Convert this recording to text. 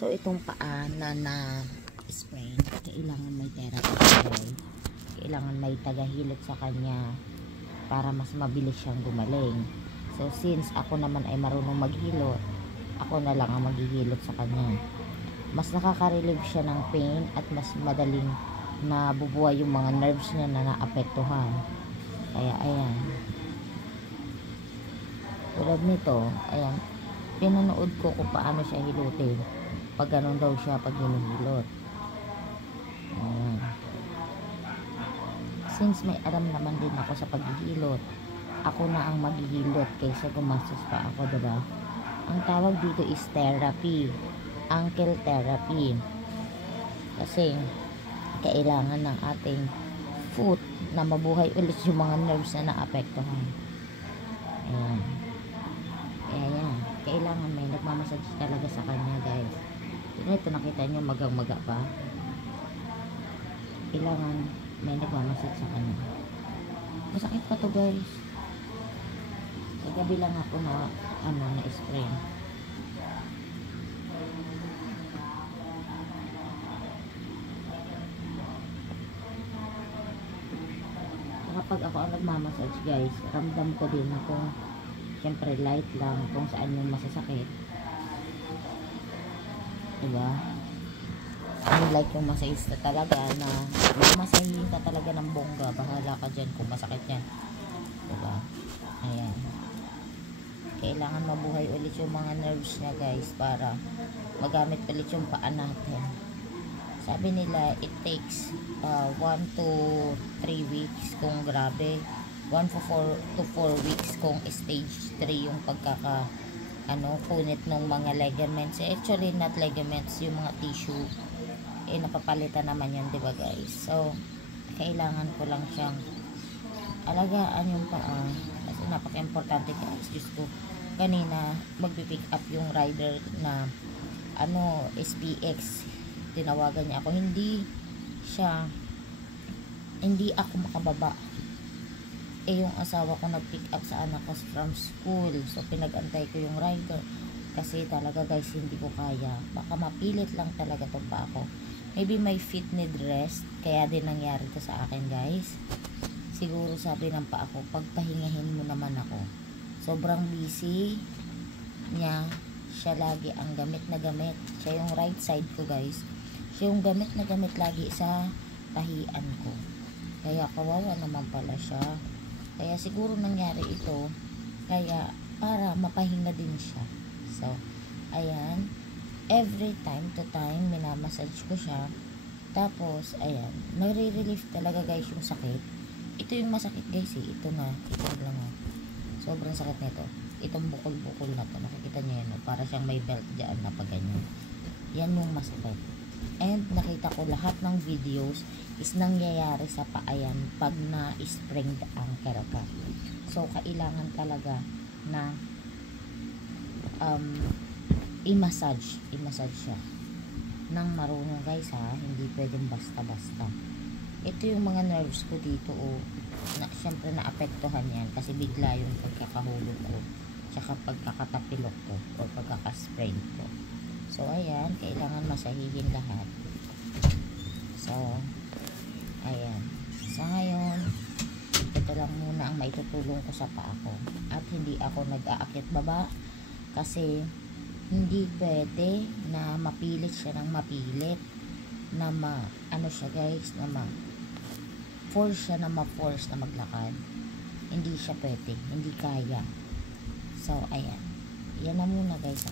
So, itong paa na sprain, kailangan may therapy. Kailangan may tagahilot sa kanya para mas mabilis siyang gumaling. So, since ako naman ay marunong maghilot, ako na lang ang maghihilot sa kanya. Mas nakaka-relieve siya ng pain at mas madaling nabubuhay yung mga nerves niya na naapektuhan. Kaya, ayan. Tulad nito, ayan. Pinanood ko kung paano siya hilutin. Pag ganun daw siya pag hinihilot. Ayan. Since may alam naman din ako sa paghihilot, ako na ang maghihilot kaysa gumastos pa ako, diba? Ang tawag dito is therapy. Ankle therapy. Kasi kailangan ng ating foot na mabuhay ulit yung mga nerves na naapektuhan. Ayan. Kaya yan. Kailangan may nagmamassage talaga sa kanya, guys. Ito nakita nyo magang-maga pa. Kailangan may nagmamassage sa kanya. Masakit pa to, guys. Kagabi lang ako na spray. Kapag ako ang nagmamassage, guys, ramdam ko din na kung syempre light lang kung saan yung masasakit, diba? Unlike yung masahista talaga na masahin ka talaga ng bongga, bahala ka dyan kung masakit yan, diba? Ayan, kailangan mabuhay ulit yung mga nerves niya, guys, para magamit ulit yung paa natin. Sabi nila it takes 1 to 3 weeks kung grabe, 1 to 4 weeks kung stage 3 yung punit ng mga ligaments. Actually not ligaments, yung mga tissue napapalitan naman yan, diba, guys? So kailangan ko lang siyang alagaan yung paa kasi napaka-importante, guys. Diyos ko, kanina magpipick up yung rider na SPX, tinawagan niya ako, hindi ako makababa. Yung asawa ko nag-pick up sa anak ko from school, so pinag-antay ko yung rider kasi talaga, guys, hindi ko kaya. Baka mapilit lang talaga itong pa ako. Maybe my feet need rest, kaya din nangyari to sa akin, guys. Siguro sabi ng pa ako, pagpahingahin mo naman ako. Sobrang busy niya, siya lagi ang gamit na gamit. Siya yung right side ko, guys. Siya yung gamit na gamit lagi sa tahian ko. Kaya kawawa naman pala siya. Kaya siguro nangyari ito kaya para mapahinga din siya. So, ayan, every time to time minamassage ko siya. Tapos, ayan, nare-relief talaga, guys, yung sakit. Ito yung masakit, guys, eh. Ito na, ito lang, oh. Sobrang sakit nito. Itong bukol-bukol na to, nakikita niyo yan, oh. Para siyang may belt dyan na pag ganyan. Yan yung masakit. And nakita ko lahat ng videos is nangyayari sa paayan pag na-sprained ankle ka. So, kailangan talaga na i-massage siya nang marunong, guys, ha. Hindi pwedeng basta-basta. Ito yung mga nerves ko dito, oh. Siyempre naapektuhan yan kasi bigla yung pagkakahulog ko tsaka pagkakatapilok ko o pagkakasprain ko. So, ayan, kailangan masahihin lahat. So, ayan. Sa ngayon, ito lang muna ang maitutulong ko sa paa ko. At hindi ako nag-aakyat baba kasi hindi pwede na mapilit siya ng mapilit na siya, guys, na force siya na ma-force na maglakad. Hindi siya pwede, hindi kaya. So, ayan. Yan na muna, guys.